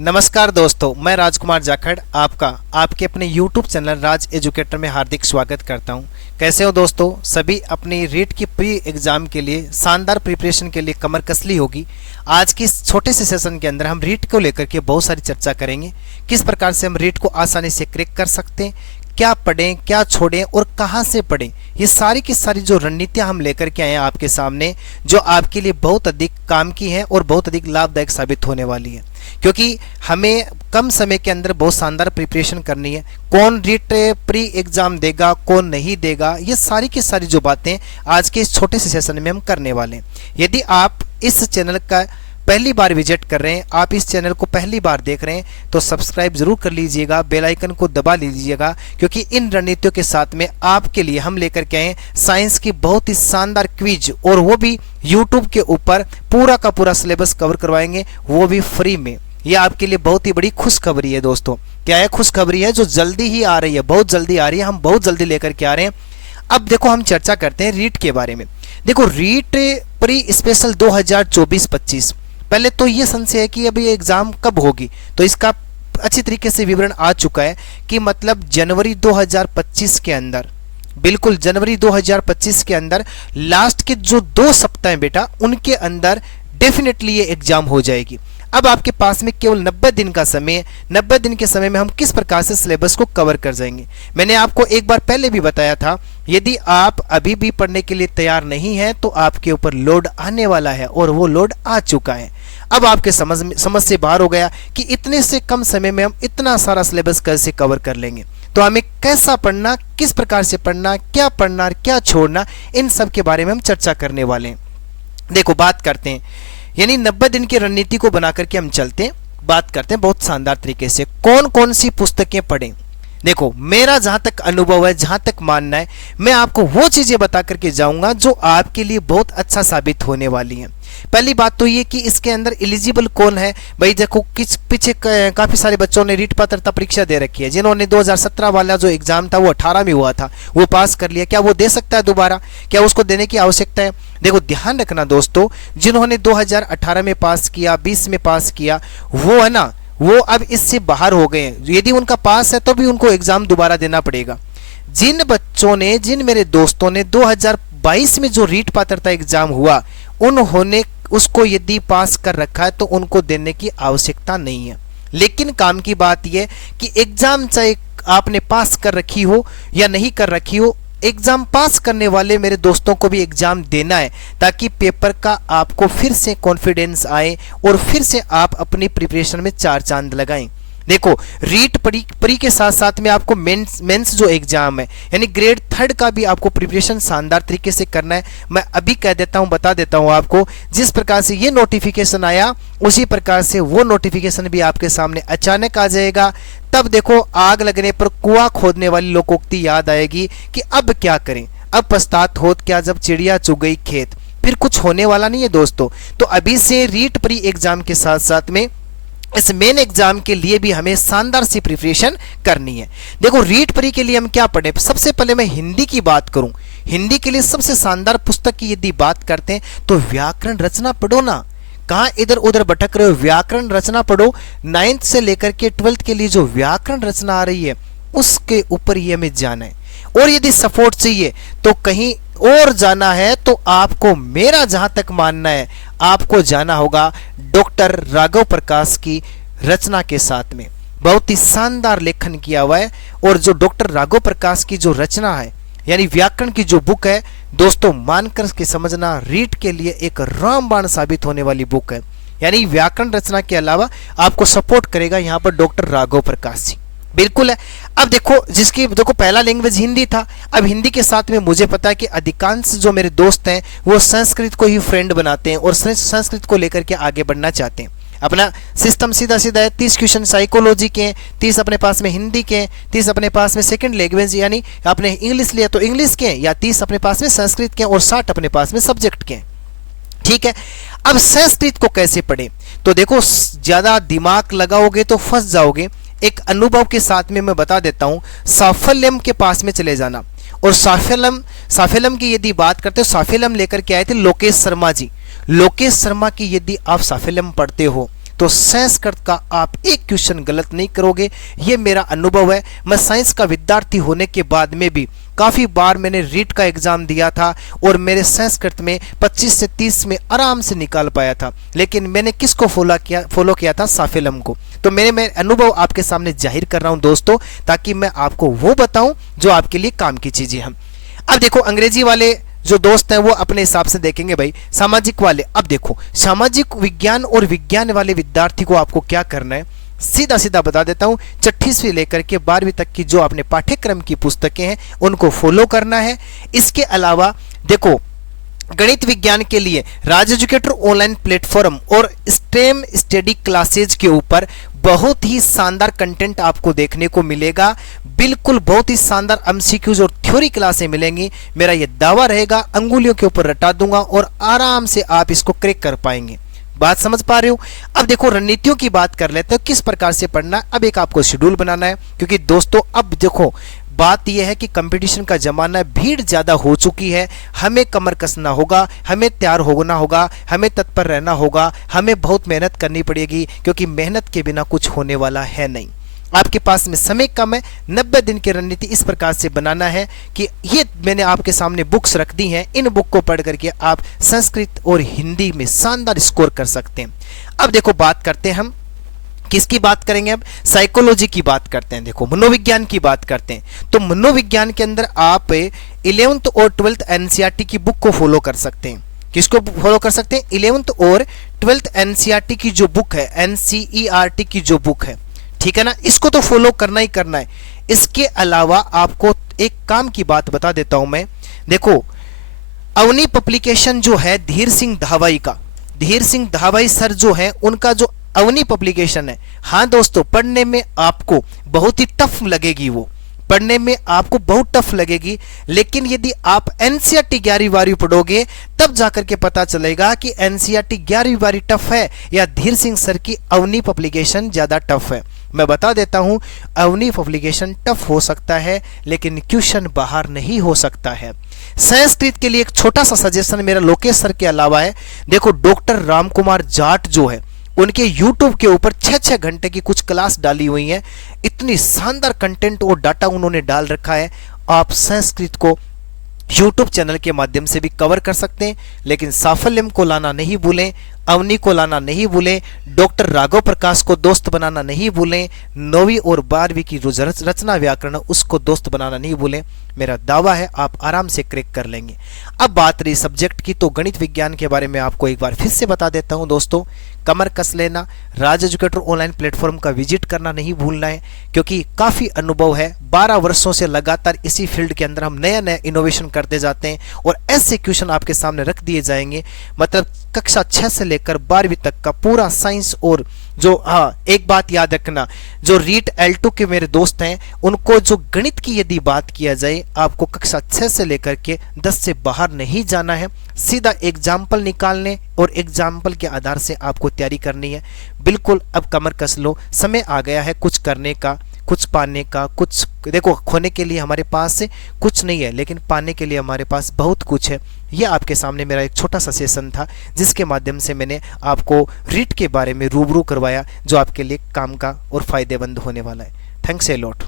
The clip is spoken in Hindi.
नमस्कार दोस्तों, मैं राजकुमार जाखड़ आपका आपके अपने YouTube चैनल राज एजुकेटर में हार्दिक स्वागत करता हूं। कैसे हो दोस्तों? सभी अपनी रीट की प्री एग्ज़ाम के लिए शानदार प्रिपरेशन के लिए कमर कस ली होगी। आज की इस छोटे से सेशन के अंदर हम रीट को लेकर के बहुत सारी चर्चा करेंगे। किस प्रकार से हम रीट को आसानी से क्रैक कर सकते हैं, क्या पढ़ें, क्या छोड़ें और कहां से पढ़ें, ये सारी की सारी जो रणनीतियां हम लेकर के आए हैं आपके सामने, जो आपके लिए बहुत अधिक काम की है और बहुत अधिक लाभदायक साबित होने वाली है। क्योंकि हमें कम समय के अंदर बहुत शानदार प्रिपरेशन करनी है। कौन रीट प्री एग्जाम देगा, कौन नहीं देगा, ये सारी की सारी जो बातें आज के इस छोटे से सेशन में हम करने वाले हैं। यदि आप इस चैनल का पहली बार विजिट कर रहे हैं, आप इस चैनल को पहली बार देख रहे हैं, तो सब्सक्राइब जरूर कर लीजिएगा, बेल आइकन को दबा लीजिएगा, क्योंकि इन रणनीतियों के साथ में आपके लिए हम लेकर के आए साइंस की बहुत ही शानदार क्विज, और वो भी यूट्यूब के ऊपर पूरा का पूरा सिलेबस कवर करवाएंगे, वो भी फ्री में। ये आपके लिए बहुत ही बड़ी खुशखबरी है दोस्तों। क्या है? खुशखबरी है जो जल्दी ही आ रही है, बहुत जल्दी आ रही है, हम बहुत जल्दी लेकर के आ रहे हैं। अब देखो, हम चर्चा करते हैं रीट के बारे में। देखो, रीट प्री स्पेशल 2024-25, पहले तो ये संशय है कि अभी एग्जाम कब होगी, तो इसका अच्छी तरीके से विवरण आ चुका है कि मतलब जनवरी 2025 के अंदर, बिल्कुल जनवरी 2025 के अंदर लास्ट के जो 2 सप्ताह हैं बेटा, उनके अंदर डेफिनेटली ये एग्जाम हो जाएगी। अब आपके पास में केवल 90 दिन का समय है। 90 दिन के समय में हम किस प्रकार से सिलेबस को कवर कर जाएंगे, मैंने आपको एक बार पहले भी बताया था। यदि आप अभी भी पढ़ने के लिए तैयार नहीं हैं तो आपके ऊपर लोड आने वाला है, और वो लोड आ चुका है। अब आपके समझ से बाहर हो गया कि इतने से कम समय में हम इतना सारा सिलेबस कैसे कवर कर लेंगे। तो हमें कैसा पढ़ना, किस प्रकार से पढ़ना, क्या छोड़ना, इन सब के बारे में हम चर्चा करने वाले हैं। देखो, बात करते हैं, यानी 90 दिन की रणनीति को बना करके हम चलते हैं, बात करते हैं बहुत शानदार तरीके से कौन कौन सी पुस्तकें पढ़ें। देखो, मेरा जहां तक अनुभव है, जहां तक मानना है, मैं आपको वो चीजें बता करके जाऊंगा जो आपके लिए बहुत अच्छा साबित होने वाली हैं। पहली बात तो ये कि इसके अंदर एलिजिबल कौन है भाई। देखो, किस पीछे काफी सारे बच्चों ने रीट पात्रता परीक्षा दे रखी है, जिन्होंने 2017 वाला जो एग्जाम था वो 18 में हुआ था, वो पास कर लिया। क्या वो दे सकता है दोबारा? क्या उसको देने की आवश्यकता है? देखो, ध्यान रखना दोस्तों, जिन्होंने 2018 में पास किया, 20 में पास किया, वो है ना, वो अब इससे बाहर हो गए हैं। यदि उनका पास है तो भी उनको एग्जाम दोबारा देना पड़ेगा। जिन बच्चों ने, जिन मेरे दोस्तों ने 2022 में जो रीट पात्रता एग्जाम हुआ, उन्होंने उसको यदि पास कर रखा है तो उनको देने की आवश्यकता नहीं है। लेकिन काम की बात यह कि एग्जाम चाहे आपने पास कर रखी हो या नहीं कर रखी हो, एग्जाम पास करने वाले मेरे दोस्तों को भी एग्जाम देना है, ताकि पेपर का आपको फिर से कॉन्फिडेंस आए और फिर से आप अपनी प्रिपरेशन में 4 चांद लगाएं। देखो, रीट प्री के साथ साथ में आपको मेंस जो एग्जाम है, यानी ग्रेड 3 का भी आपको प्रिपरेशन शानदार तरीके से करना है। मैं अभी कह देता हूं, बता देता हूं आपको, जिस प्रकार से ये नोटिफिकेशन आया उसी प्रकार से वो नोटिफिकेशन भी आपके सामने अचानक आ जाएगा। तब देखो, आग लगने पर कुआं खोदने वाली लोकोक्ति याद आएगी कि अब क्या करें, अब पछतात होत क्या जब चिड़िया चुग गई खेत। फिर कुछ होने वाला नहीं है दोस्तों। तो अभी से रीट प्री एग्जाम के साथ साथ में इस मेन एग्जाम के लिए भी हमें शानदार सी प्रिपरेशन करनी है। देखो, रीट प्री के लिए हम क्या पढ़ें? सबसे पहले मैं हिंदी की बात करूं, हिंदी के लिए सबसे शानदार पुस्तक की यदि बात करते हैं तो व्याकरण रचना पढ़ो ना। कहां इधर उधर भटक रहे हो? व्याकरण रचना पढ़ो। 9th से लेकर के 12th के लिए जो व्याकरण रचना आ रही है उसके ऊपर ही हमें जाना है। और यदि सपोर्ट चाहिए तो कहीं और जाना है तो आपको, मेरा जहां तक मानना है, आपको जाना होगा डॉक्टर राघव प्रकाश की रचना के साथ में। बहुत ही शानदार लेखन किया हुआ है, और जो डॉक्टर राघव प्रकाश की जो रचना है, यानी व्याकरण की जो बुक है दोस्तों, मानकर के समझना, रीट के लिए एक रामबाण साबित होने वाली बुक है। यानी व्याकरण रचना के अलावा आपको सपोर्ट करेगा यहाँ पर डॉक्टर राघव प्रकाश जी, बिल्कुल है। अब देखो, जिसकी देखो पहला लैंग्वेज हिंदी था, अब हिंदी के साथ में मुझे पता है कि अधिकांश जो मेरे दोस्त हैं वो संस्कृत को ही फ्रेंड बनाते हैं और संस्कृत को लेकर के आगे बढ़ना चाहते हैं। अपना सिस्टम सीधा सीधा है, 30 क्वेश्चन साइकोलॉजी के हैं, 30 अपने पास में हिंदी के हैं, 30 अपने पास में सेकंड लैंग्वेज यानी आपने इंग्लिश लिया तो इंग्लिश के हैं, या 30 अपने पास में संस्कृत के हैं, और 60 अपने पास में सब्जेक्ट के हैं। ठीक है, अब संस्कृत को कैसे पढ़े? तो देखो, ज्यादा दिमाग लगाओगे तो फंस जाओगे। एक अनुभव के साथ में मैं बता देता हूं, साफल्यम के पास में चले जाना। और साफल्यम की यदि बात करते हो, साफल्यम लेकर के आए थे लोकेश शर्मा जी। लोकेश शर्मा की यदि आप साफल्यम पढ़ते हो तो संस्कृत का आप एक क्वेश्चन गलत नहीं करोगे, ये मेरा अनुभव है। मैं साइंस का विद्यार्थी होने के बाद में भी काफ़ी बार मैंने रीट का एग्जाम दिया था और मेरे संस्कृत में 25 से 30 में आराम से निकाल पाया था, लेकिन मैंने किसको फॉलो किया था? साफिलम को। तो मैं अनुभव आपके सामने जाहिर कर रहा हूं दोस्तों, ताकि मैं आपको वो बताऊं जो आपके लिए काम की चीजें हैं। अब देखो, अंग्रेजी वाले जो दोस्त हैं वो अपने हिसाब से देखेंगे भाई, सामाजिक वाले। अब देखो, सामाजिक विज्ञान और विज्ञान वाले विद्यार्थी को आपको क्या करना है, सीधा सीधा बता देता हूं। छठी से लेकर के 12वीं तक की जो अपने पाठ्यक्रम की पुस्तकें हैं उनको फॉलो करना है। इसके अलावा देखो, गणित विज्ञान के लिए राज एजुकेटर ऑनलाइन प्लेटफॉर्म और स्टेम स्टडी क्लासेज के ऊपर बहुत ही शानदार कंटेंट आपको देखने को मिलेगा। बिल्कुल बहुत ही शानदार एमसीक्यूज और थ्योरी क्लासें मिलेंगी। मेरा यह दावा रहेगा, अंगुलियों के ऊपर रटा दूंगा और आराम से आप इसको क्रैक कर पाएंगे। बात समझ पा रहे हो? अब देखो, रणनीतियों की बात कर लेते हैं, किस प्रकार से पढ़ना है। अब एक आपको शेड्यूल बनाना है, क्योंकि दोस्तों अब देखो बात यह है कि कंपटीशन का जमाना है, भीड़ ज्यादा हो चुकी है। हमें कमर कसना होगा, हमें तैयार होना होगा, हमें तत्पर रहना होगा, हमें बहुत मेहनत करनी पड़ेगी, क्योंकि मेहनत के बिना कुछ होने वाला है नहीं। आपके पास में समय कम है। 90 दिन की रणनीति इस प्रकार से बनाना है कि ये मैंने आपके सामने बुक्स रख दी हैं, इन बुक को पढ़ करके आप संस्कृत और हिंदी में शानदार स्कोर कर सकते हैं। अब देखो, बात करते हैं हम किसकी बात करेंगे, अब साइकोलॉजी की बात करते हैं। देखो, मनोविज्ञान की बात करते हैं। तो मनोविज्ञान के अंदर आप 11th और 12th एनसीईआरटी की बुक को फॉलो कर सकते हैं। किसको फॉलो कर सकते हैं? 11th और 12th एनसीईआरटी की जो बुक है, एनसीईआरटी की जो बुक है, ठीक है ना, इसको तो फॉलो करना ही करना है। इसके अलावा आपको एक काम की बात बता देता हूं मैं। देखो, अवनी पब्लिकेशन जो है धीर सिंह धावाई का, धीर सिंह धावाई सर जो है, उनका जो अवनी पब्लिकेशन है, हाँ दोस्तों, पढ़ने में आपको बहुत ही टफ लगेगी, वो पढ़ने में आपको बहुत टफ लगेगी। लेकिन यदि आप एनसीईआरटी 11वीं 12वीं पढ़ोगे तब जाकर के पता चलेगा कि एनसीईआरटी 11वीं 12वीं टफ है या धीर सिंह सर की अवनी पब्लिकेशन ज्यादा टफ है। मैं बता देता हूं, अवनी पब्लिकेशन टफ हो सकता है, लेकिन क्वेश्चन बाहर नहीं हो सकता है। संस्कृत के लिए एक छोटा सा सजेशन मेरा लोकेश सर के अलावा है। देखो, डॉक्टर रामकुमार जाट जो है, उनके YouTube के ऊपर 6-6 घंटे की कुछ क्लास डाली हुई है। इतनी शानदार कंटेंट और डाटा उन्होंने डाल रखा है। आप संस्कृत को YouTube चैनल के माध्यम से भी कवर कर सकते हैं, लेकिन साफल्यम को लाना नहीं भूलें, अवनी को लाना नहीं भूलें, डॉक्टर राघव प्रकाश को दोस्त बनाना नहीं भूलें, 9वीं और 12वीं की जो रचना व्याकरण उसको दोस्त बनाना नहीं भूलें। मेरा दावा है आप आराम से क्रैक कर लेंगे। अब बात रही सब्जेक्ट की, तो गणित विज्ञान के बारे में आपको एक बार फिर से बता देता हूं दोस्तों। कमर कस लेना, राज एजुकेटर ऑनलाइन प्लेटफॉर्म का विजिट करना नहीं भूलना है, क्योंकि काफ़ी अनुभव है। 12 वर्षों से लगातार इसी फील्ड के अंदर हम नया नया इनोवेशन करते जाते हैं और ऐसे क्वेश्चन आपके सामने रख दिए जाएंगे। मतलब कक्षा 6 से लेकर 12वीं तक का पूरा साइंस। और जो एक बात याद रखना, जो रीट L2 के मेरे दोस्त हैं, उनको जो गणित की यदि बात किया जाए, आपको कक्षा 6 से लेकर के 10 से बाहर नहीं जाना है। सीधा एग्जाम्पल निकालने और एग्जाम्पल के आधार से आपको तैयारी करनी है। बिल्कुल अब कमर कस लो, समय आ गया है कुछ करने का, कुछ पाने का। कुछ देखो, खोने के लिए हमारे पास से कुछ नहीं है, लेकिन पाने के लिए हमारे पास बहुत कुछ है। यह आपके सामने मेरा एक छोटा सा सेशन था, जिसके माध्यम से मैंने आपको रीट के बारे में रूबरू करवाया, जो आपके लिए काम का और फायदेमंद होने वाला है। Thanks a lot.